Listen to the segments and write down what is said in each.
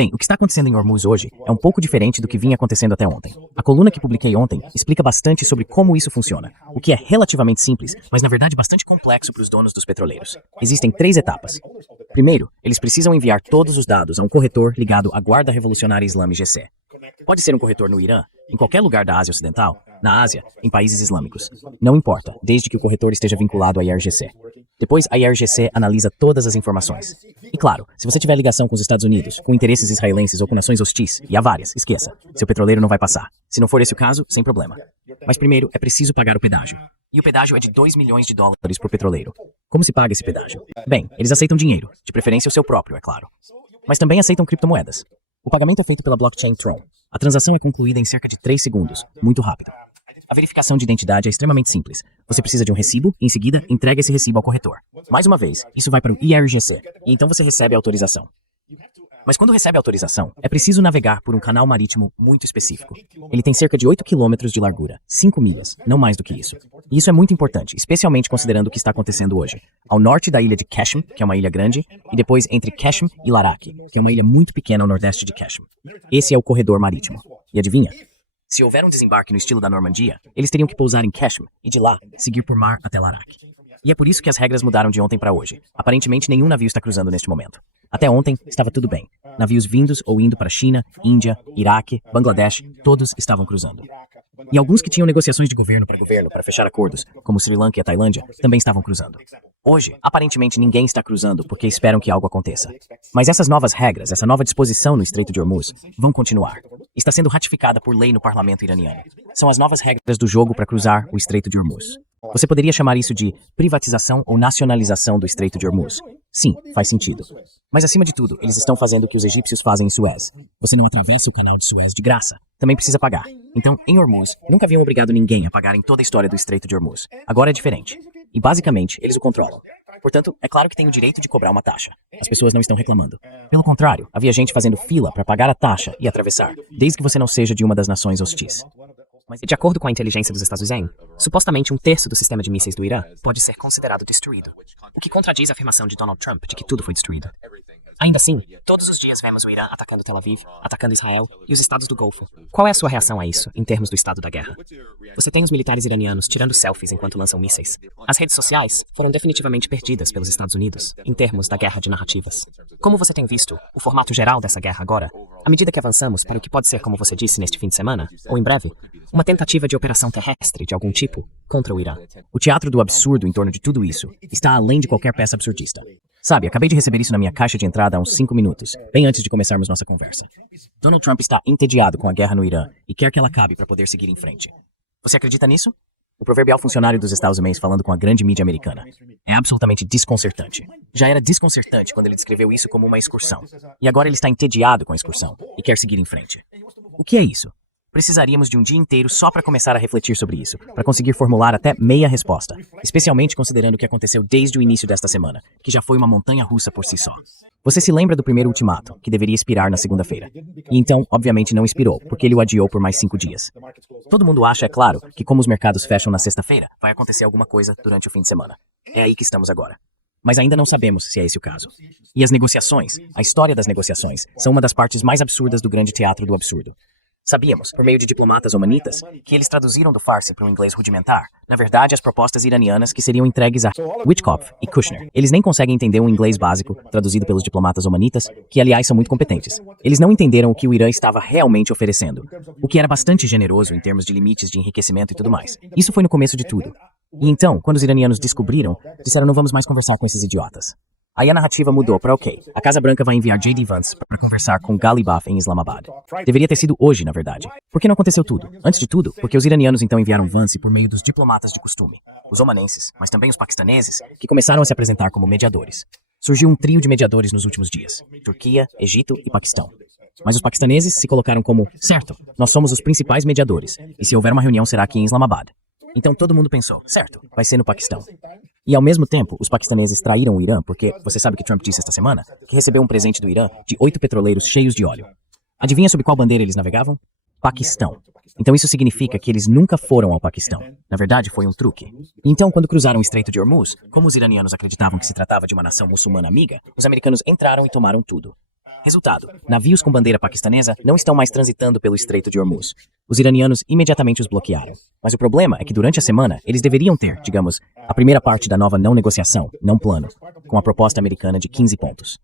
Bem, o que está acontecendo em Hormuz hoje é um pouco diferente do que vinha acontecendo até ontem. A coluna que publiquei ontem explica bastante sobre como isso funciona, o que é relativamente simples, mas na verdade bastante complexo para os donos dos petroleiros. Existem 3 etapas. Primeiro, eles precisam enviar todos os dados a um corretor ligado à Guarda Revolucionária Islâmica GC. Pode ser um corretor no Irã, em qualquer lugar da Ásia Ocidental, na Ásia, em países islâmicos. Não importa, desde que o corretor esteja vinculado à IRGC. Depois, a IRGC analisa todas as informações. E claro, se você tiver ligação com os Estados Unidos, com interesses israelenses ou com nações hostis, e há várias, esqueça, seu petroleiro não vai passar. Se não for esse o caso, sem problema. Mas primeiro, é preciso pagar o pedágio. E o pedágio é de $2 milhões por petroleiro. Como se paga esse pedágio? Bem, eles aceitam dinheiro, de preferência o seu próprio, é claro. Mas também aceitam criptomoedas. O pagamento é feito pela blockchain Tron. A transação é concluída em cerca de 3 segundos, muito rápido. A verificação de identidade é extremamente simples. Você precisa de um recibo e, em seguida, entrega esse recibo ao corretor. Mais uma vez, isso vai para o IRGC, e então você recebe a autorização. Mas quando recebe a autorização, é preciso navegar por um canal marítimo muito específico. Ele tem cerca de 8 quilômetros de largura, 5 milhas, não mais do que isso. E isso é muito importante, especialmente considerando o que está acontecendo hoje. Ao norte da ilha de Qashm, que é uma ilha grande, e depois entre Qashm e Larak, que é uma ilha muito pequena ao nordeste de Qashm. Esse é o corredor marítimo. E adivinha? Se houver um desembarque no estilo da Normandia, eles teriam que pousar em Qashm e de lá seguir por mar até Larak. E é por isso que as regras mudaram de ontem para hoje. Aparentemente nenhum navio está cruzando neste momento. Até ontem estava tudo bem. Navios vindos ou indo para China, Índia, Iraque, Bangladesh, todos estavam cruzando. E alguns que tinham negociações de governo para fechar acordos, como Sri Lanka e a Tailândia, também estavam cruzando. Hoje, aparentemente ninguém está cruzando porque esperam que algo aconteça. Mas essas novas regras, essa nova disposição no Estreito de Hormuz, vão continuar. Está sendo ratificada por lei no parlamento iraniano. São as novas regras do jogo para cruzar o Estreito de Hormuz. Você poderia chamar isso de privatização ou nacionalização do Estreito de Hormuz. Sim, faz sentido. Mas acima de tudo, eles estão fazendo o que os egípcios fazem em Suez. Você não atravessa o canal de Suez de graça. Também precisa pagar. Então, em Hormuz, nunca haviam obrigado ninguém a pagar em toda a história do Estreito de Hormuz. Agora é diferente. E basicamente, eles o controlam. Portanto, é claro que tem o direito de cobrar uma taxa. As pessoas não estão reclamando. Pelo contrário, havia gente fazendo fila para pagar a taxa e atravessar, desde que você não seja de uma das nações hostis. De acordo com a inteligência dos Estados Unidos, supostamente 1/3 do sistema de mísseis do Irã pode ser considerado destruído, o que contradiz a afirmação de Donald Trump de que tudo foi destruído. Ainda assim, todos os dias vemos o Irã atacando Tel Aviv, atacando Israel e os estados do Golfo. Qual é a sua reação a isso, em termos do estado da guerra? Você tem os militares iranianos tirando selfies enquanto lançam mísseis. As redes sociais foram definitivamente perdidas pelos Estados Unidos, em termos da guerra de narrativas. Como você tem visto o formato geral dessa guerra agora, à medida que avançamos para o que pode ser, como você disse, neste fim de semana, ou em breve, uma tentativa de operação terrestre de algum tipo contra o Irã. O teatro do absurdo em torno de tudo isso está além de qualquer peça absurdista. Sabe, acabei de receber isso na minha caixa de entrada há uns 5 minutos, bem antes de começarmos nossa conversa. Donald Trump está entediado com a guerra no Irã e quer que ela acabe para poder seguir em frente. Você acredita nisso? O proverbial funcionário dos Estados Unidos falando com a grande mídia americana. É absolutamente desconcertante. Já era desconcertante quando ele descreveu isso como uma excursão. E agora ele está entediado com a excursão e quer seguir em frente. O que é isso? Precisaríamos de um dia inteiro só para começar a refletir sobre isso, para conseguir formular até meia resposta, especialmente considerando o que aconteceu desde o início desta semana, que já foi uma montanha-russa por si só. Você se lembra do primeiro ultimato, que deveria expirar na segunda-feira. E então, obviamente, não expirou, porque ele o adiou por mais 5 dias. Todo mundo acha, é claro, que como os mercados fecham na sexta-feira, vai acontecer alguma coisa durante o fim de semana. É aí que estamos agora. Mas ainda não sabemos se é esse o caso. E as negociações, a história das negociações, são uma das partes mais absurdas do grande teatro do absurdo. Sabíamos, por meio de diplomatas omanitas, que eles traduziram do Farsi para um inglês rudimentar, na verdade, as propostas iranianas que seriam entregues a Witkoff e Kushner. Eles nem conseguem entender um inglês básico, traduzido pelos diplomatas omanitas, que aliás são muito competentes. Eles não entenderam o que o Irã estava realmente oferecendo, o que era bastante generoso em termos de limites de enriquecimento e tudo mais. Isso foi no começo de tudo. E então, quando os iranianos descobriram, disseram não vamos mais conversar com esses idiotas. Aí a narrativa mudou para ok, a Casa Branca vai enviar J.D. Vance para conversar com Ghalibaf em Islamabad. Deveria ter sido hoje, na verdade. Por que não aconteceu tudo? Antes de tudo, porque os iranianos então enviaram Vance por meio dos diplomatas de costume, os omanenses, mas também os paquistaneses, que começaram a se apresentar como mediadores. Surgiu um trio de mediadores nos últimos dias, Turquia, Egito e Paquistão. Mas os paquistaneses se colocaram como, certo, nós somos os principais mediadores, e se houver uma reunião será aqui em Islamabad. Então todo mundo pensou, certo, vai ser no Paquistão. E ao mesmo tempo, os paquistaneses traíram o Irã porque, você sabe o que Trump disse esta semana? Que recebeu um presente do Irã de 8 petroleiros cheios de óleo. Adivinha sob qual bandeira eles navegavam? Paquistão. Então isso significa que eles nunca foram ao Paquistão. Na verdade, foi um truque. Então, quando cruzaram o Estreito de Hormuz, como os iranianos acreditavam que se tratava de uma nação muçulmana amiga, os americanos entraram e tomaram tudo. Resultado, navios com bandeira paquistanesa não estão mais transitando pelo Estreito de Hormuz. Os iranianos imediatamente os bloquearam. Mas o problema é que durante a semana, eles deveriam ter, digamos, a primeira parte da nova não negociação, não plano, com a proposta americana de 15 pontos.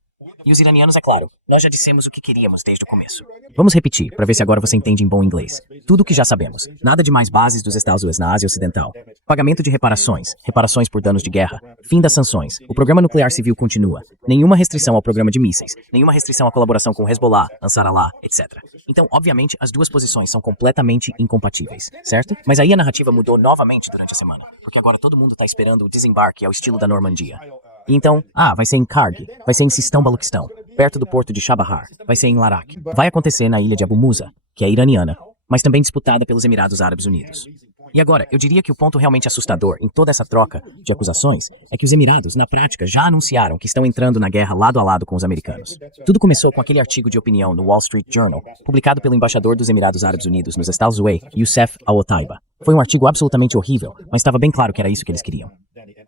E os iranianos, é claro, nós já dissemos o que queríamos desde o começo. Vamos repetir, para ver se agora você entende em bom inglês. Tudo o que já sabemos. Nada de mais bases dos Estados Unidos na Ásia Ocidental. Pagamento de reparações, reparações por danos de guerra, fim das sanções, o programa nuclear civil continua, nenhuma restrição ao programa de mísseis, nenhuma restrição à colaboração com Hezbollah, Ansar Allah, etc. Então, obviamente, as duas posições são completamente incompatíveis, certo? Mas aí a narrativa mudou novamente durante a semana, porque agora todo mundo está esperando o desembarque ao estilo da Normandia. E então, vai ser em Karg, vai ser em Sistão Baluquistão, perto do porto de Chabahar, vai ser em Larak. Vai acontecer na ilha de Abu Musa, que é iraniana, mas também disputada pelos Emirados Árabes Unidos. E agora, eu diria que o ponto realmente assustador em toda essa troca de acusações é que os Emirados, na prática, já anunciaram que estão entrando na guerra lado a lado com os americanos. Tudo começou com aquele artigo de opinião no Wall Street Journal, publicado pelo embaixador dos Emirados Árabes Unidos nos Estados Unidos, Youssef Al-Otaiba. Foi um artigo absolutamente horrível, mas estava bem claro que era isso que eles queriam.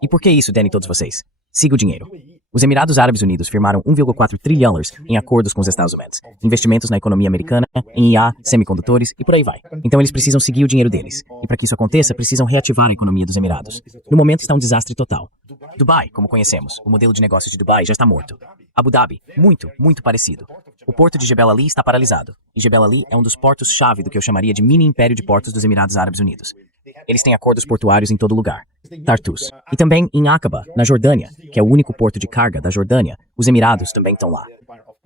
E por que isso, Danny, todos vocês? Siga o dinheiro. Os Emirados Árabes Unidos firmaram 1,4 trilhões em acordos com os Estados Unidos, investimentos na economia americana, em IA, semicondutores e por aí vai. Então eles precisam seguir o dinheiro deles. E para que isso aconteça, precisam reativar a economia dos Emirados. No momento está um desastre total. Dubai, como conhecemos, o modelo de negócios de Dubai já está morto. Abu Dhabi, muito parecido. O porto de Jebel Ali está paralisado. E Jebel Ali é um dos portos-chave do que eu chamaria de mini império de portos dos Emirados Árabes Unidos. Eles têm acordos portuários em todo lugar. Tartus. E também em Aqaba, na Jordânia, que é o único porto de carga da Jordânia, os Emirados também estão lá.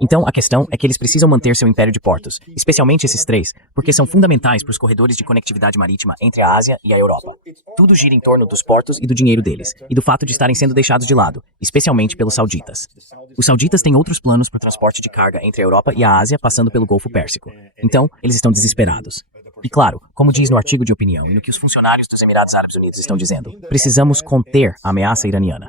Então, a questão é que eles precisam manter seu império de portos, especialmente esses três, porque são fundamentais para os corredores de conectividade marítima entre a Ásia e a Europa. Tudo gira em torno dos portos e do dinheiro deles, e do fato de estarem sendo deixados de lado, especialmente pelos sauditas. Os sauditas têm outros planos para o transporte de carga entre a Europa e a Ásia, passando pelo Golfo Pérsico. Então, eles estão desesperados. E claro, como diz no artigo de opinião e o que os funcionários dos Emirados Árabes Unidos estão dizendo, precisamos conter a ameaça iraniana.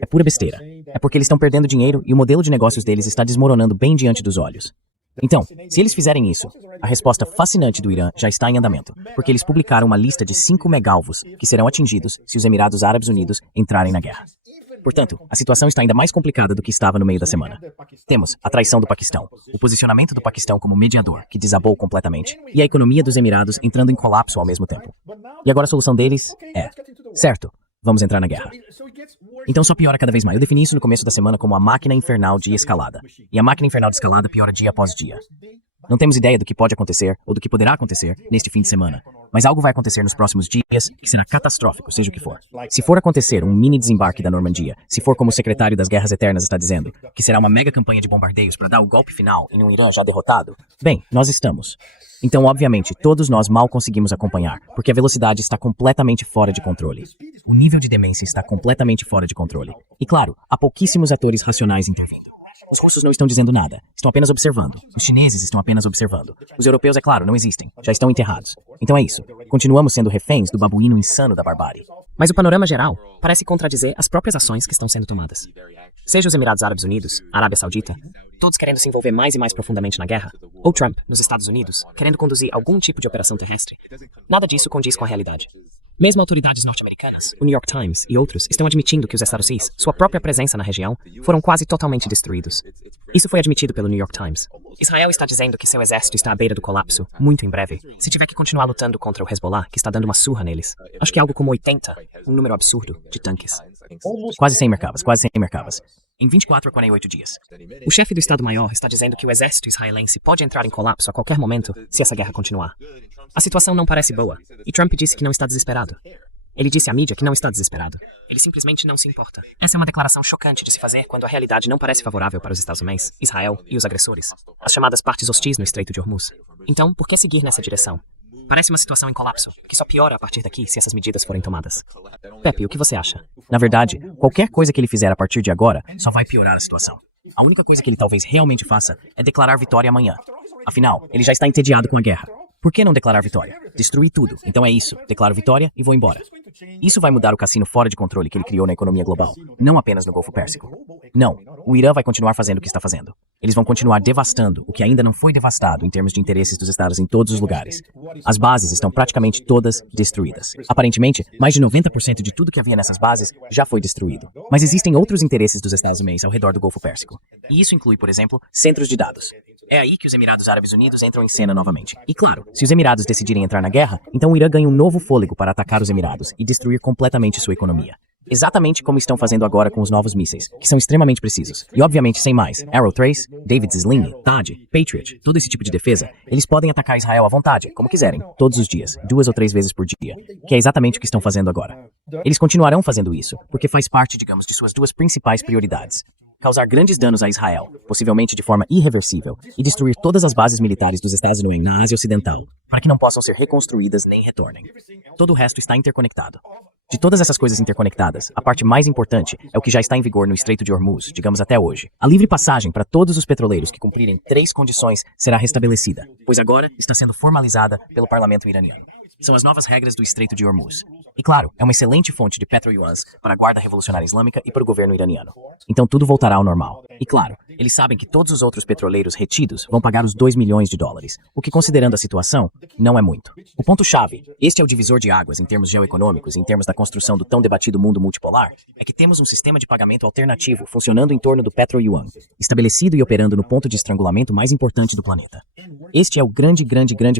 É pura besteira. É porque eles estão perdendo dinheiro e o modelo de negócios deles está desmoronando bem diante dos olhos. Então, se eles fizerem isso, a resposta fascinante do Irã já está em andamento, porque eles publicaram uma lista de 5 megalvos que serão atingidos se os Emirados Árabes Unidos entrarem na guerra. Portanto, a situação está ainda mais complicada do que estava no meio da semana. Temos a traição do Paquistão, o posicionamento do Paquistão como mediador, que desabou completamente, e a economia dos Emirados entrando em colapso ao mesmo tempo. E agora a solução deles é, certo, vamos entrar na guerra. Então só piora cada vez mais. Eu defini isso no começo da semana como a máquina infernal de escalada. E a máquina infernal de escalada piora dia após dia. Não temos ideia do que pode acontecer ou do que poderá acontecer neste fim de semana, mas algo vai acontecer nos próximos dias que será catastrófico, seja o que for. Se for acontecer um mini desembarque da Normandia, se for como o secretário das Guerras Eternas está dizendo, que será uma mega campanha de bombardeios para dar o golpe final em um Irã já derrotado, bem, nós estamos. Então, obviamente, todos nós mal conseguimos acompanhar, porque a velocidade está completamente fora de controle. O nível de demência está completamente fora de controle. E claro, há pouquíssimos atores racionais intervindo. Os russos não estão dizendo nada, estão apenas observando. Os chineses estão apenas observando. Os europeus, é claro, não existem, já estão enterrados. Então é isso, continuamos sendo reféns do babuíno insano da barbárie. Mas o panorama geral parece contradizer as próprias ações que estão sendo tomadas. Seja os Emirados Árabes Unidos, a Arábia Saudita, todos querendo se envolver mais e mais profundamente na guerra, ou Trump, nos Estados Unidos, querendo conduzir algum tipo de operação terrestre. Nada disso condiz com a realidade. Mesmo autoridades norte-americanas, o New York Times e outros estão admitindo que os Estados Unidos, sua própria presença na região, foram quase totalmente destruídos. Isso foi admitido pelo New York Times. Israel está dizendo que seu exército está à beira do colapso, muito em breve, se tiver que continuar lutando contra o Hezbollah, que está dando uma surra neles. Acho que é algo como 80, um número absurdo, de tanques. Quase 100 Merkavas. Em 24 a 48 dias. O chefe do Estado-Maior está dizendo que o exército israelense pode entrar em colapso a qualquer momento se essa guerra continuar. A situação não parece boa, e Trump disse que não está desesperado. Ele disse à mídia que não está desesperado. Ele simplesmente não se importa. Essa é uma declaração chocante de se fazer quando a realidade não parece favorável para os Estados Unidos, Israel e os agressores, as chamadas partes hostis no Estreito de Hormuz. Então, por que seguir nessa direção? Parece uma situação em colapso, que só piora a partir daqui se essas medidas forem tomadas. Pepe, o que você acha? Na verdade, qualquer coisa que ele fizer a partir de agora só vai piorar a situação. A única coisa que ele talvez realmente faça é declarar vitória amanhã. Afinal, ele já está entediado com a guerra. Por que não declarar vitória? Destruir tudo. Então é isso. Declaro vitória e vou embora. Isso vai mudar o cassino fora de controle que ele criou na economia global, não apenas no Golfo Pérsico. Não, o Irã vai continuar fazendo o que está fazendo. Eles vão continuar devastando o que ainda não foi devastado em termos de interesses dos estados em todos os lugares. As bases estão praticamente todas destruídas. Aparentemente, mais de 90% de tudo que havia nessas bases já foi destruído. Mas existem outros interesses dos Estados-membros ao redor do Golfo Pérsico. E isso inclui, por exemplo, centros de dados. É aí que os Emirados Árabes Unidos entram em cena novamente. E claro, se os Emirados decidirem entrar na guerra, então o Irã ganha um novo fôlego para atacar os Emirados e destruir completamente sua economia. Exatamente como estão fazendo agora com os novos mísseis, que são extremamente precisos. E obviamente sem mais, Arrow 3, David's Sling, THAAD, Patriot, todo esse tipo de defesa, eles podem atacar Israel à vontade, como quiserem, todos os dias, 2 ou 3 vezes por dia, que é exatamente o que estão fazendo agora. Eles continuarão fazendo isso, porque faz parte, digamos, de suas 2 principais prioridades. Causar grandes danos a Israel, possivelmente de forma irreversível, e destruir todas as bases militares dos Estados Unidos na Ásia Ocidental, para que não possam ser reconstruídas nem retornem. Todo o resto está interconectado. De todas essas coisas interconectadas, a parte mais importante é o que já está em vigor no Estreito de Hormuz, digamos até hoje. A livre passagem para todos os petroleiros que cumprirem 3 condições será restabelecida, pois agora está sendo formalizada pelo parlamento iraniano. São as novas regras do Estreito de Hormuz. E claro, é uma excelente fonte de petro-yuans para a Guarda Revolucionária Islâmica e para o governo iraniano. Então tudo voltará ao normal. E claro, eles sabem que todos os outros petroleiros retidos vão pagar os 2 milhões de dólares, o que, considerando a situação, não é muito. O ponto-chave, este é o divisor de águas em termos geoeconômicos e em termos da construção do tão debatido mundo multipolar, é que temos um sistema de pagamento alternativo funcionando em torno do petro-yuan, estabelecido e operando no ponto de estrangulamento mais importante do planeta. Este é o grande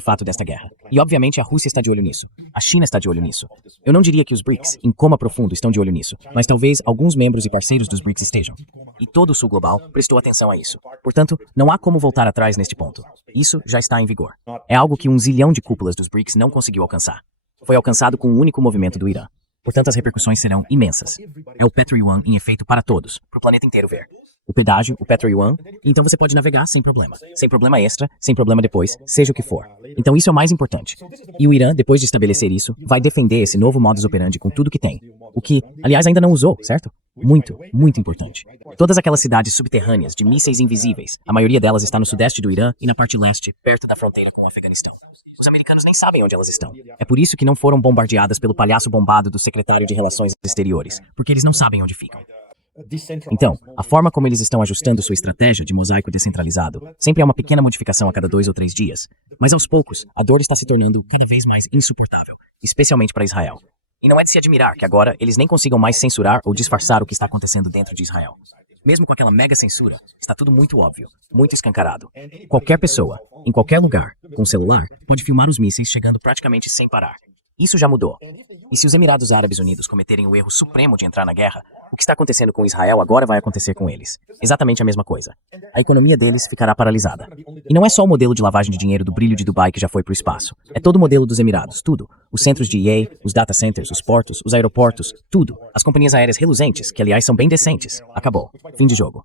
fato desta guerra. E obviamente a Rússia está de olho nisso. A China está de olho nisso. Eu não diria que os BRICS, em coma profundo, estão de olho nisso, mas talvez alguns membros e parceiros dos BRICS estejam. E todo o sul global prestou atenção a isso. Portanto, não há como voltar atrás neste ponto. Isso já está em vigor. É algo que 1 zilhão de cúpulas dos BRICS não conseguiu alcançar. Foi alcançado com um único movimento do Irã. Portanto, as repercussões serão imensas. É o petro-yuan em efeito para todos, para o planeta inteiro ver. O pedágio, o petro-yuan, e então você pode navegar sem problema. Sem problema extra, sem problema depois, seja o que for. Então isso é o mais importante. E o Irã, depois de estabelecer isso, vai defender esse novo modus operandi com tudo que tem. O que, aliás, ainda não usou, certo? Muito importante. Todas aquelas cidades subterrâneas de mísseis invisíveis, a maioria delas está no sudeste do Irã e na parte leste, perto da fronteira com o Afeganistão. Os americanos nem sabem onde elas estão. É por isso que não foram bombardeadas pelo palhaço bombado do secretário de Relações Exteriores, porque eles não sabem onde ficam. Então, a forma como eles estão ajustando sua estratégia de mosaico descentralizado sempre é uma pequena modificação a cada 2 ou 3 dias, mas aos poucos, a dor está se tornando cada vez mais insuportável, especialmente para Israel. E não é de se admirar que agora eles nem consigam mais censurar ou disfarçar o que está acontecendo dentro de Israel. Mesmo com aquela mega censura, está tudo muito óbvio, muito escancarado. Qualquer pessoa, em qualquer lugar, com um celular, pode filmar os mísseis chegando praticamente sem parar. Isso já mudou. E se os Emirados Árabes Unidos cometerem o erro supremo de entrar na guerra, o que está acontecendo com Israel agora vai acontecer com eles. Exatamente a mesma coisa. A economia deles ficará paralisada. E não é só o modelo de lavagem de dinheiro do brilho de Dubai que já foi para o espaço. É todo o modelo dos Emirados, tudo. Os centros de EA, os data centers, os portos, os aeroportos, tudo. As companhias aéreas reluzentes, que aliás são bem decentes. Acabou. Fim de jogo.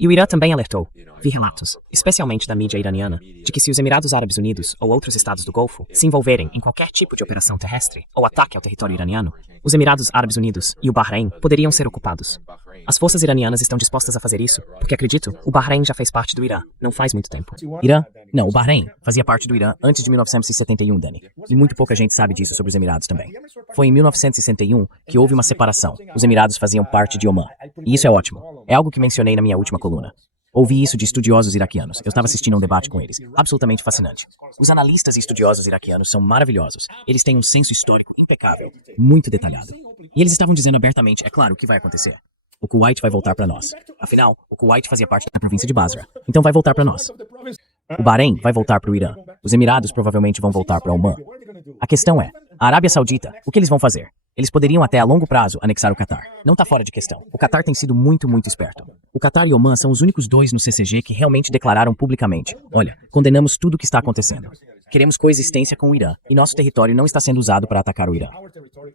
E o Irã também alertou, vi relatos, especialmente da mídia iraniana, de que se os Emirados Árabes Unidos ou outros estados do Golfo se envolverem em qualquer tipo de operação terrestre ou ataque ao território iraniano, os Emirados Árabes Unidos e o Bahrein poderiam ser ocupados. As forças iranianas estão dispostas a fazer isso, porque acredito, o Bahrein já fez parte do Irã, não faz muito tempo. Irã? Não, o Bahrein fazia parte do Irã antes de 1971, Danny. E muito pouca gente sabe disso sobre os Emirados também. Foi em 1961 que houve uma separação. Os Emirados faziam parte de Omã. E isso é ótimo. É algo que mencionei na minha última coluna. Ouvi isso de estudiosos iraquianos. Eu estava assistindo a um debate com eles. Absolutamente fascinante. Os analistas e estudiosos iraquianos são maravilhosos. Eles têm um senso histórico impecável, muito detalhado. E eles estavam dizendo abertamente, é claro, o que vai acontecer. O Kuwait vai voltar para nós. Afinal, o Kuwait fazia parte da província de Basra. Então vai voltar para nós. O Bahrein vai voltar para o Irã. Os Emirados provavelmente vão voltar para Omã. A questão é, a Arábia Saudita, o que eles vão fazer? Eles poderiam até a longo prazo anexar o Catar. Não está fora de questão. O Catar tem sido muito esperto. O Catar e Omã são os únicos 2 no CCG que realmente declararam publicamente, olha, condenamos tudo o que está acontecendo. Queremos coexistência com o Irã, e nosso território não está sendo usado para atacar o Irã.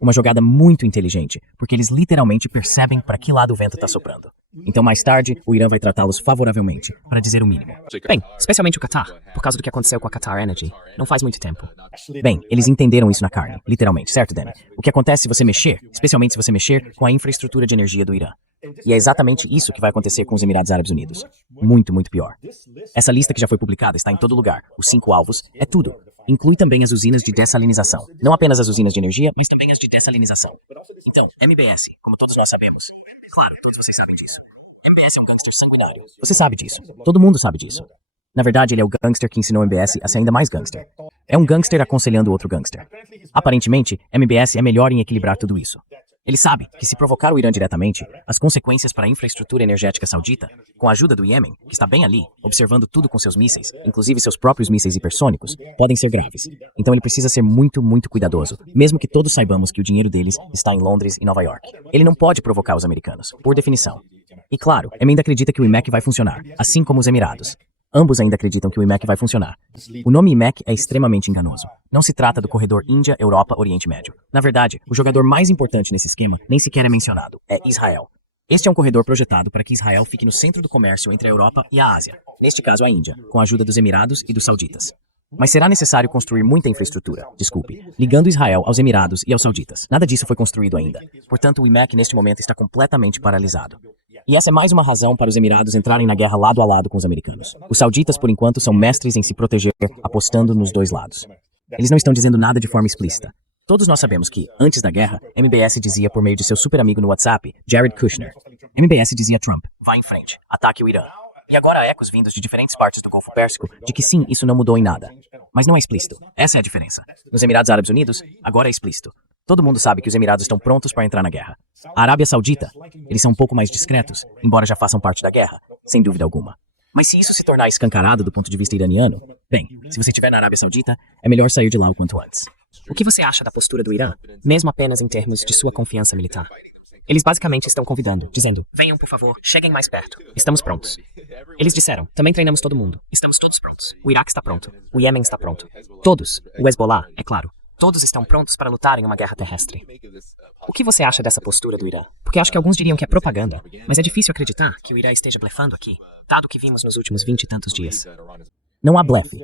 Uma jogada muito inteligente, porque eles literalmente percebem para que lado o vento está soprando. Então mais tarde, o Irã vai tratá-los favoravelmente, para dizer o mínimo. Bem, especialmente o Qatar, por causa do que aconteceu com a Qatar Energy, não faz muito tempo. Bem, eles entenderam isso na carne, literalmente, certo, Danny? O que acontece se você mexer, especialmente se você mexer com a infraestrutura de energia do Irã. E é exatamente isso que vai acontecer com os Emirados Árabes Unidos. Muito pior. Essa lista que já foi publicada está em todo lugar. Os 5 alvos, é tudo. Inclui também as usinas de dessalinização. Não apenas as usinas de energia, mas também as de dessalinização. Então, MBS, como todos nós sabemos. Claro, todos vocês sabem disso. MBS é um gangster sanguinário. Você sabe disso. Todo mundo sabe disso. Na verdade, ele é o gangster que ensinou MBS a ser ainda mais gangster. É um gangster aconselhando outro gangster. Aparentemente, MBS é melhor em equilibrar tudo isso. Ele sabe que se provocar o Irã diretamente, as consequências para a infraestrutura energética saudita, com a ajuda do Iêmen, que está bem ali, observando tudo com seus mísseis, inclusive seus próprios mísseis hipersônicos, podem ser graves. Então ele precisa ser muito, muito cuidadoso, mesmo que todos saibamos que o dinheiro deles está em Londres e Nova York. Ele não pode provocar os americanos, por definição. E claro, Emin ainda acredita que o IMEC vai funcionar, assim como os Emirados. Ambos ainda acreditam que o IMEC vai funcionar. O nome IMEC é extremamente enganoso. Não se trata do corredor Índia, Europa, Oriente Médio. Na verdade, o jogador mais importante nesse esquema nem sequer é mencionado, é Israel. Este é um corredor projetado para que Israel fique no centro do comércio entre a Europa e a Ásia, neste caso a Índia, com a ajuda dos Emirados e dos Sauditas. Mas será necessário construir muita infraestrutura, ligando Israel aos Emirados e aos Sauditas. Nada disso foi construído ainda. Portanto, o IMEC neste momento está completamente paralisado. E essa é mais uma razão para os Emirados entrarem na guerra lado a lado com os americanos. Os sauditas, por enquanto, são mestres em se proteger, apostando nos dois lados. Eles não estão dizendo nada de forma explícita. Todos nós sabemos que, antes da guerra, MBS dizia por meio de seu super amigo no WhatsApp, Jared Kushner. MBS dizia a Trump, vá em frente, ataque o Irã. E agora há ecos vindos de diferentes partes do Golfo Pérsico de que sim, isso não mudou em nada. Mas não é explícito. Essa é a diferença. Nos Emirados Árabes Unidos, agora é explícito. Todo mundo sabe que os Emirados estão prontos para entrar na guerra. A Arábia Saudita, eles são um pouco mais discretos, embora já façam parte da guerra, sem dúvida alguma. Mas se isso se tornar escancarado do ponto de vista iraniano, bem, se você estiver na Arábia Saudita, é melhor sair de lá o quanto antes. O que você acha da postura do Irã, mesmo apenas em termos de sua confiança militar? Eles basicamente estão convidando, dizendo, venham por favor, cheguem mais perto, estamos prontos. Eles disseram, também treinamos todo mundo, estamos todos prontos. O Iraque está pronto, o Iêmen está pronto. Todos, o Hezbollah, é claro. Todos estão prontos para lutar em uma guerra terrestre. O que você acha dessa postura do Irã? Porque acho que alguns diriam que é propaganda, mas é difícil acreditar que o Irã esteja blefando aqui, dado o que vimos nos últimos 20 e tantos dias. Não há blefe.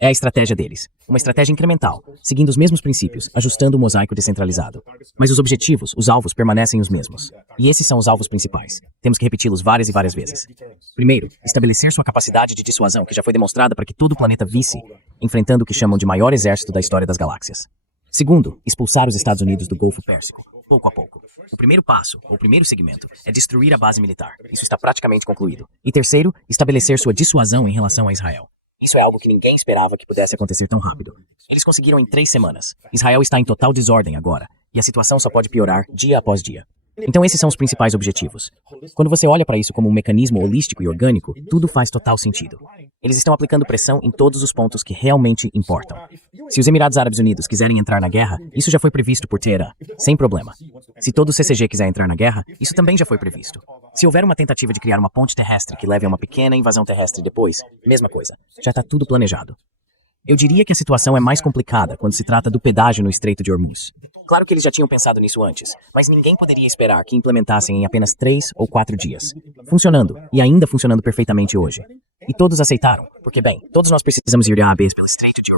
É a estratégia deles. Uma estratégia incremental, seguindo os mesmos princípios, ajustando o mosaico descentralizado. Mas os objetivos, os alvos, permanecem os mesmos. E esses são os alvos principais. Temos que repeti-los várias e várias vezes. Primeiro, estabelecer sua capacidade de dissuasão, que já foi demonstrada para que todo o planeta visse, enfrentando o que chamam de maior exército da história das galáxias. Segundo, expulsar os Estados Unidos do Golfo Pérsico, pouco a pouco. O primeiro passo, ou primeiro segmento, é destruir a base militar. Isso está praticamente concluído. E terceiro, estabelecer sua dissuasão em relação a Israel. Isso é algo que ninguém esperava que pudesse acontecer tão rápido. Eles conseguiram em 3 semanas. Israel está em total desordem agora, e a situação só pode piorar dia após dia. Então esses são os principais objetivos. Quando você olha para isso como um mecanismo holístico e orgânico, tudo faz total sentido. Eles estão aplicando pressão em todos os pontos que realmente importam. Se os Emirados Árabes Unidos quiserem entrar na guerra, isso já foi previsto por Teherã, sem problema. Se todo o CCG quiser entrar na guerra, isso também já foi previsto. Se houver uma tentativa de criar uma ponte terrestre que leve a uma pequena invasão terrestre depois, mesma coisa. Já está tudo planejado. Eu diria que a situação é mais complicada quando se trata do pedágio no Estreito de Hormuz. Claro que eles já tinham pensado nisso antes, mas ninguém poderia esperar que implementassem em apenas 3 ou 4 dias. Funcionando, e ainda funcionando perfeitamente hoje. E todos aceitaram, porque bem, todos nós precisamos ir a base pelo Estreito de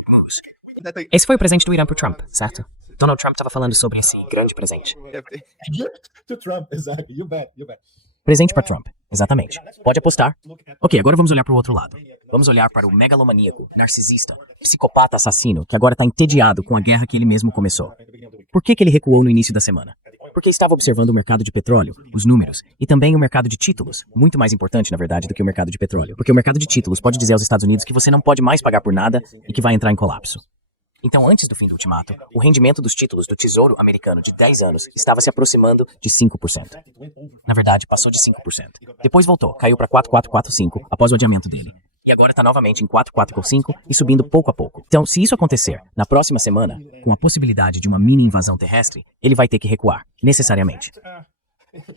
Hormuz. Esse foi o presente do Irã pro Trump, certo? Donald Trump estava falando sobre esse grande presente. Presente para Trump, exatamente. Pode apostar. Ok, agora vamos olhar para o outro lado. Vamos olhar para o megalomaníaco, narcisista, psicopata assassino que agora está entediado com a guerra que ele mesmo começou. Por que ele recuou no início da semana? Porque estava observando o mercado de petróleo, os números, e também o mercado de títulos. Muito mais importante, na verdade, do que o mercado de petróleo. Porque o mercado de títulos pode dizer aos Estados Unidos que você não pode mais pagar por nada e que vai entrar em colapso. Então, antes do fim do ultimato, o rendimento dos títulos do Tesouro Americano de 10 anos estava se aproximando de 5%. Na verdade, passou de 5%. Depois voltou, caiu para 4,445 após o adiamento dele. E agora está novamente em 4,445 e subindo pouco a pouco. Então, se isso acontecer na próxima semana, com a possibilidade de uma mini invasão terrestre, ele vai ter que recuar, necessariamente.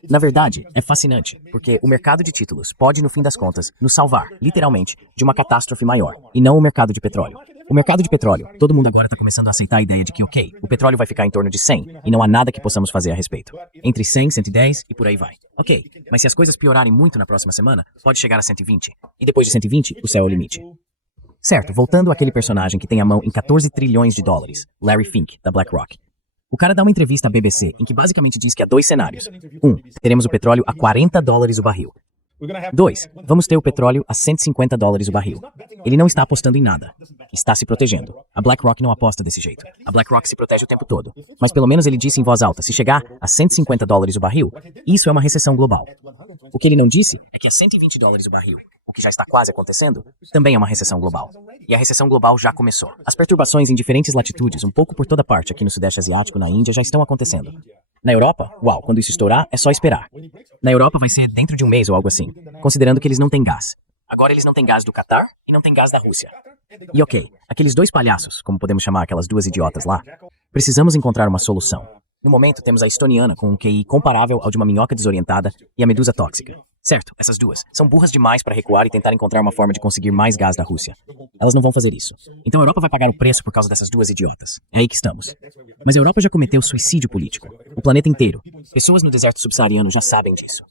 Na verdade, é fascinante, porque o mercado de títulos pode, no fim das contas, nos salvar, literalmente, de uma catástrofe maior, e não o mercado de petróleo. O mercado de petróleo, todo mundo agora está começando a aceitar a ideia de que, ok, o petróleo vai ficar em torno de 100, e não há nada que possamos fazer a respeito. Entre 100 e 110, e por aí vai. Ok, mas se as coisas piorarem muito na próxima semana, pode chegar a 120. E depois de 120, o céu é o limite. Certo, voltando àquele personagem que tem a mão em 14 trilhões de dólares, Larry Fink, da BlackRock. O cara dá uma entrevista à BBC em que basicamente diz que há 2 cenários. 1. Teremos o petróleo a $40 o barril. 2. Vamos ter o petróleo a $150 o barril. Ele não está apostando em nada. está se protegendo. A BlackRock não aposta desse jeito. A BlackRock se protege o tempo todo. Mas pelo menos ele disse em voz alta, se chegar a $150 o barril, isso é uma recessão global. O que ele não disse é que a $120 o barril, o que já está quase acontecendo, também é uma recessão global. E a recessão global já começou. As perturbações em diferentes latitudes, um pouco por toda parte aqui no Sudeste Asiático, na Índia, já estão acontecendo. Na Europa, uau, quando isso estourar, é só esperar. Na Europa vai ser dentro de um mês ou algo assim, considerando que eles não têm gás. Agora eles não têm gás do Catar e não têm gás da Rússia. E ok, aqueles dois palhaços, como podemos chamar aquelas duas idiotas lá, precisamos encontrar uma solução. No momento, temos a estoniana com um QI comparável ao de uma minhoca desorientada e a medusa tóxica. Certo, essas duas são burras demais para recuar e tentar encontrar uma forma de conseguir mais gás da Rússia. Elas não vão fazer isso. Então a Europa vai pagar o preço por causa dessas duas idiotas. É aí que estamos. Mas a Europa já cometeu suicídio político. O planeta inteiro. Pessoas no deserto subsaariano já sabem disso.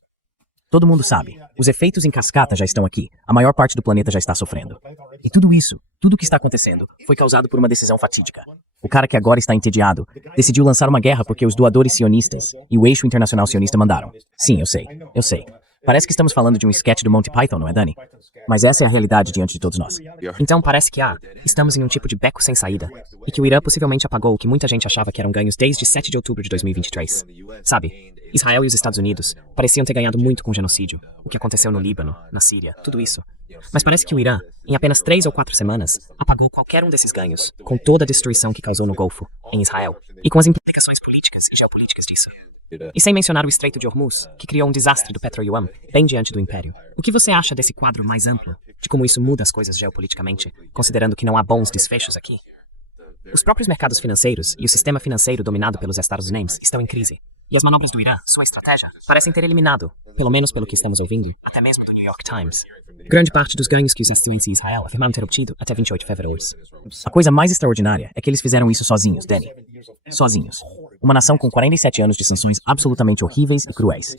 Todo mundo sabe. Os efeitos em cascata já estão aqui. A maior parte do planeta já está sofrendo. E tudo isso, tudo o que está acontecendo, foi causado por uma decisão fatídica. O cara que agora está entediado decidiu lançar uma guerra porque os doadores sionistas e o eixo internacional sionista mandaram. Sim, eu sei. Parece que estamos falando de um sketch do Monty Python, não é, Dani? Mas essa é a realidade diante de todos nós. Então parece que estamos em um tipo de beco sem saída, e que o Irã possivelmente apagou o que muita gente achava que eram ganhos desde 7 de outubro de 2023. Sabe, Israel e os Estados Unidos pareciam ter ganhado muito com o genocídio, o que aconteceu no Líbano, na Síria, tudo isso. Mas parece que o Irã, em apenas 3 ou 4 semanas, apagou qualquer um desses ganhos, com toda a destruição que causou no Golfo, em Israel, e com as implicações políticas e geopolíticas disso. E sem mencionar o Estreito de Hormuz, que criou um desastre do Petro-Yuan bem diante do Império. O que você acha desse quadro mais amplo, de como isso muda as coisas geopoliticamente, considerando que não há bons desfechos aqui? Os próprios mercados financeiros e o sistema financeiro dominado pelos Estados Unidos estão em crise. E as manobras do Irã, sua estratégia, parecem ter eliminado, pelo menos pelo que estamos ouvindo, até mesmo do New York Times, grande parte dos ganhos que os estadounidenses e Israel afirmaram ter obtido até 28 de fevereiro. A coisa mais extraordinária é que eles fizeram isso sozinhos, Danny. Sozinhos. Uma nação com 47 anos de sanções absolutamente horríveis e cruéis.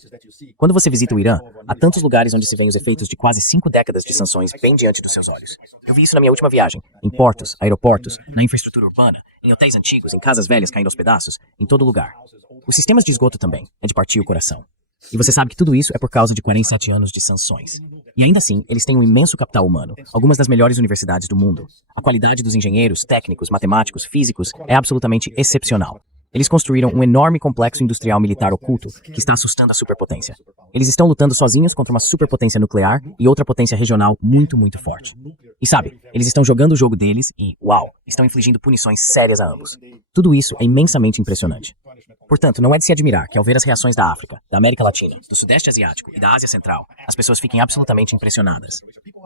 Quando você visita o Irã, há tantos lugares onde se vêem os efeitos de quase 5 décadas de sanções bem diante dos seus olhos. Eu vi isso na minha última viagem, em portos, aeroportos, na infraestrutura urbana, em hotéis antigos, em casas velhas caindo aos pedaços, em todo lugar. Os sistemas de esgoto também, é de partir o coração. E você sabe que tudo isso é por causa de 47 anos de sanções. E ainda assim, eles têm um imenso capital humano, algumas das melhores universidades do mundo. A qualidade dos engenheiros, técnicos, matemáticos, físicos é absolutamente excepcional. Eles construíram um enorme complexo industrial militar oculto que está assustando a superpotência. Eles estão lutando sozinhos contra uma superpotência nuclear e outra potência regional muito, muito forte. E sabe, eles estão jogando o jogo deles e, uau, estão infligindo punições sérias a ambos. Tudo isso é imensamente impressionante. Portanto, não é de se admirar que ao ver as reações da África, da América Latina, do Sudeste Asiático e da Ásia Central, as pessoas fiquem absolutamente impressionadas.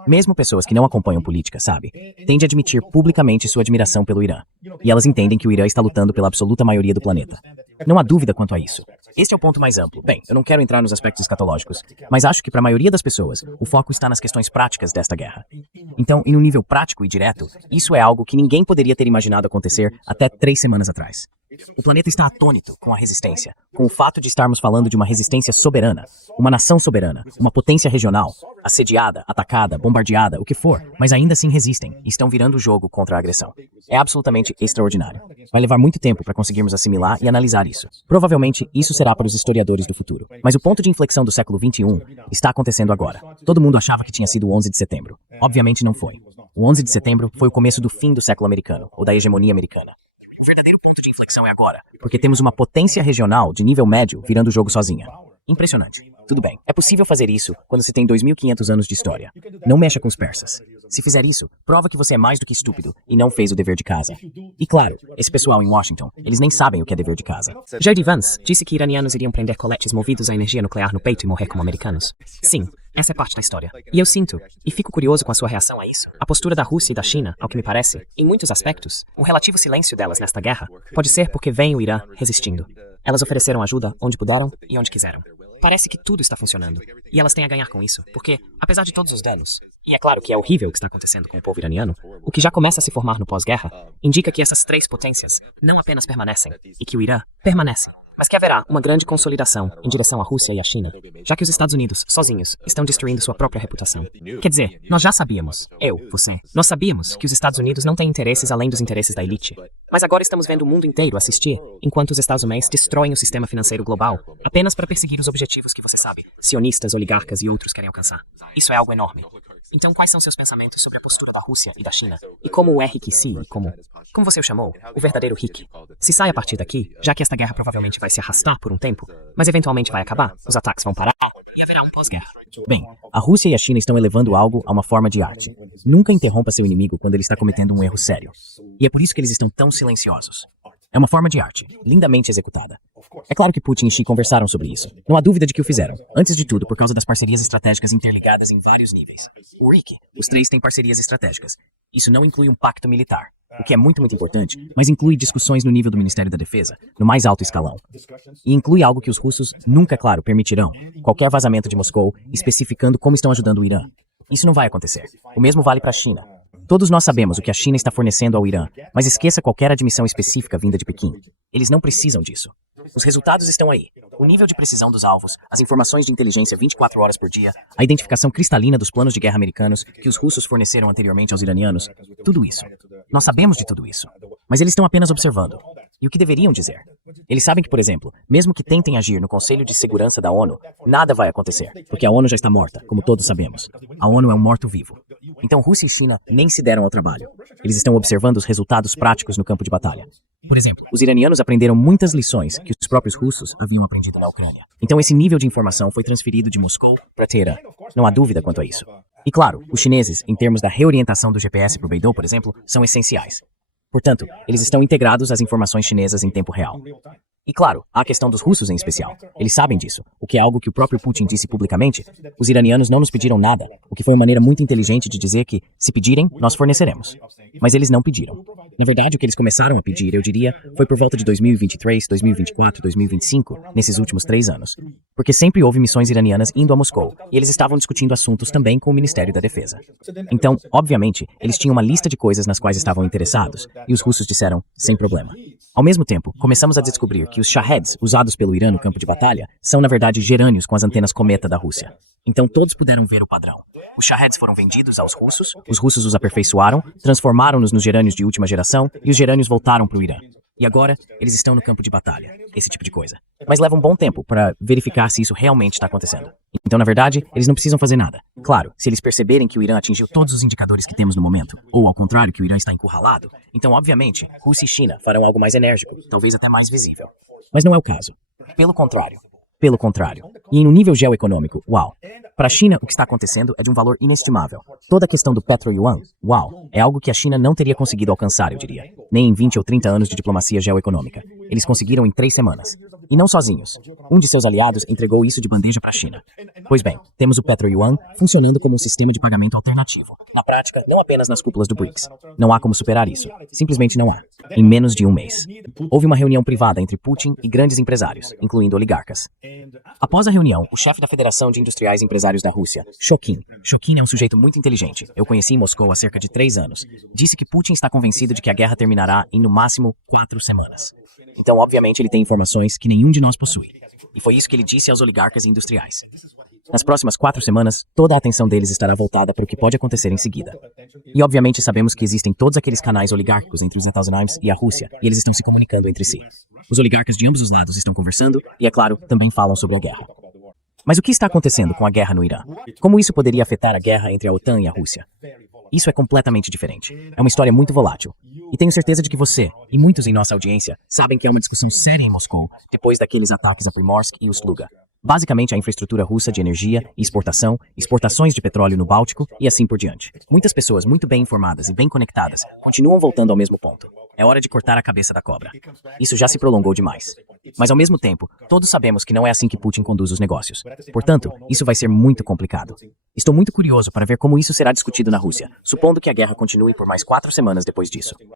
Mesmo pessoas que não acompanham política, sabe, têm de admitir publicamente sua admiração pelo Irã. E elas entendem que o Irã está lutando pela absoluta maioria do planeta. Não há dúvida quanto a isso. Este é o ponto mais amplo. Bem, eu não quero entrar nos aspectos escatológicos, mas acho que para a maioria das pessoas, o foco está nas questões práticas desta guerra. Então, em um nível prático e direto, isso é algo que ninguém poderia ter imaginado acontecer até 3 semanas atrás. O planeta está atônito com a resistência, com o fato de estarmos falando de uma resistência soberana, uma nação soberana, uma potência regional, assediada, atacada, bombardeada, o que for, mas ainda assim resistem e estão virando o jogo contra a agressão. É absolutamente extraordinário. Vai levar muito tempo para conseguirmos assimilar e analisar isso. Provavelmente isso será para os historiadores do futuro. Mas o ponto de inflexão do século XXI está acontecendo agora. Todo mundo achava que tinha sido o 11 de setembro. Obviamente não foi. O 11 de setembro foi o começo do fim do século americano, ou da hegemonia americana. O verdadeiro ponto de inflexão é agora, porque temos uma potência regional de nível médio virando o jogo sozinha. Impressionante. Tudo bem, é possível fazer isso quando você tem 2.500 anos de história. Não mexa com os persas. Se fizer isso, prova que você é mais do que estúpido e não fez o dever de casa. E claro, esse pessoal em Washington, eles nem sabem o que é dever de casa. J.D. Vance disse que iranianos iriam prender coletes movidos à energia nuclear no peito e morrer como americanos. Sim, essa é parte da história. E eu sinto, e fico curioso com a sua reação a isso, a postura da Rússia e da China, ao que me parece, em muitos aspectos, o relativo silêncio delas nesta guerra pode ser porque vem o Irã resistindo. Elas ofereceram ajuda onde puderam e onde quiseram. Parece que tudo está funcionando, e elas têm a ganhar com isso, porque, apesar de todos os danos, e é claro que é horrível o que está acontecendo com o povo iraniano, o que já começa a se formar no pós-guerra indica que essas 3 potências não apenas permanecem, e que o Irã permanece, mas que haverá uma grande consolidação em direção à Rússia e à China, já que os Estados Unidos, sozinhos, estão destruindo sua própria reputação. Quer dizer, nós já sabíamos, você, nós sabíamos que os Estados Unidos não têm interesses além dos interesses da elite. Mas agora estamos vendo o mundo inteiro assistir, enquanto os Estados Unidos destroem o sistema financeiro global, apenas para perseguir os objetivos que você sabe, sionistas, oligarcas e outros querem alcançar. Isso é algo enorme. Então, quais são seus pensamentos sobre a postura da Rússia e da China? E como o RIC, como você o chamou, o verdadeiro RIC, se sai a partir daqui, já que esta guerra provavelmente vai se arrastar por um tempo, mas eventualmente vai acabar, os ataques vão parar e haverá um pós-guerra. Bem, a Rússia e a China estão elevando algo a uma forma de arte. Nunca interrompa seu inimigo quando ele está cometendo um erro sério. E é por isso que eles estão tão silenciosos. É uma forma de arte, lindamente executada. É claro que Putin e Xi conversaram sobre isso. Não há dúvida de que o fizeram. Antes de tudo, por causa das parcerias estratégicas interligadas em vários níveis. O RIC, os três têm parcerias estratégicas. Isso não inclui um pacto militar, o que é muito importante, mas inclui discussões no nível do Ministério da Defesa, no mais alto escalão. E inclui algo que os russos nunca, claro, permitirão: qualquer vazamento de Moscou especificando como estão ajudando o Irã. Isso não vai acontecer. O mesmo vale para a China. Todos nós sabemos o que a China está fornecendo ao Irã, mas esqueça qualquer admissão específica vinda de Pequim. Eles não precisam disso. Os resultados estão aí. O nível de precisão dos alvos, as informações de inteligência 24 horas por dia, a identificação cristalina dos planos de guerra americanos que os russos forneceram anteriormente aos iranianos, tudo isso. Nós sabemos de tudo isso. Mas eles estão apenas observando. E o que deveriam dizer? Eles sabem que, por exemplo, mesmo que tentem agir no Conselho de Segurança da ONU, nada vai acontecer, porque a ONU já está morta, como todos sabemos. A ONU é um morto-vivo. Então Rússia e China nem se deram ao trabalho. Eles estão observando os resultados práticos no campo de batalha. Por exemplo, os iranianos aprenderam muitas lições que os próprios russos haviam aprendido na Ucrânia. Então esse nível de informação foi transferido de Moscou para Teherã. Não há dúvida quanto a isso. E claro, os chineses, em termos da reorientação do GPS para o Beidou, por exemplo, são essenciais. Portanto, eles estão integrados às informações chinesas em tempo real. E claro, há a questão dos russos em especial. Eles sabem disso, o que é algo que o próprio Putin disse publicamente. Os iranianos não nos pediram nada, o que foi uma maneira muito inteligente de dizer que, se pedirem, nós forneceremos. Mas eles não pediram. Na verdade, o que eles começaram a pedir, eu diria, foi por volta de 2023, 2024, 2025, nesses últimos 3 anos. Porque sempre houve missões iranianas indo a Moscou, e eles estavam discutindo assuntos também com o Ministério da Defesa. Então, obviamente, eles tinham uma lista de coisas nas quais estavam interessados, e os russos disseram, sem problema. Ao mesmo tempo, começamos a descobrir que os Shaheds usados pelo Irã no campo de batalha são, na verdade, gerânios com as antenas cometa da Rússia. Então todos puderam ver o padrão. Os Shaheds foram vendidos aos russos, os russos os aperfeiçoaram, transformaram-nos nos gerânios de última geração e os gerânios voltaram para o Irã. E agora, eles estão no campo de batalha, esse tipo de coisa. Mas leva um bom tempo para verificar se isso realmente está acontecendo. Então, na verdade, eles não precisam fazer nada. Claro, se eles perceberem que o Irã atingiu todos os indicadores que temos no momento, ou ao contrário, que o Irã está encurralado, então, obviamente, Rússia e China farão algo mais enérgico, talvez até mais visível. Mas não é o caso. Pelo contrário. Pelo contrário. E em um nível geoeconômico, uau. Para a China, o que está acontecendo é de um valor inestimável. Toda a questão do petro-yuan, uau, é algo que a China não teria conseguido alcançar, eu diria. Nem em 20 ou 30 anos de diplomacia geoeconômica. Eles conseguiram em 3 semanas. E não sozinhos. Um de seus aliados entregou isso de bandeja para a China. Pois bem, temos o petro-yuan funcionando como um sistema de pagamento alternativo. Na prática, não apenas nas cúpulas do BRICS. Não há como superar isso. Simplesmente não há. Em menos de um mês. Houve uma reunião privada entre Putin e grandes empresários, incluindo oligarcas. Após a reunião, o chefe da Federação de Industriais e Empresários da Rússia, Shokin é um sujeito muito inteligente, eu conheci em Moscou há cerca de 3 anos, disse que Putin está convencido de que a guerra terminará em no máximo 4 semanas. Então, obviamente, ele tem informações que nenhum de nós possui. E foi isso que ele disse aos oligarcas e industriais. Nas próximas 4 semanas, toda a atenção deles estará voltada para o que pode acontecer em seguida. E obviamente sabemos que existem todos aqueles canais oligárquicos entre os Estados Unidos e a Rússia, e eles estão se comunicando entre si. Os oligarcas de ambos os lados estão conversando, e é claro, também falam sobre a guerra. Mas o que está acontecendo com a guerra no Irã? Como isso poderia afetar a guerra entre a OTAN e a Rússia? Isso é completamente diferente. É uma história muito volátil. E tenho certeza de que você, e muitos em nossa audiência, sabem que é uma discussão séria em Moscou, depois daqueles ataques a Primorsk e Ust-Luga. Basicamente a infraestrutura russa de energia e exportação, exportações de petróleo no Báltico e assim por diante. Muitas pessoas muito bem informadas e bem conectadas continuam voltando ao mesmo ponto. É hora de cortar a cabeça da cobra. Isso já se prolongou demais. Mas ao mesmo tempo, todos sabemos que não é assim que Putin conduz os negócios. Portanto, isso vai ser muito complicado. Estou muito curioso para ver como isso será discutido na Rússia, supondo que a guerra continue por mais 4 semanas depois disso.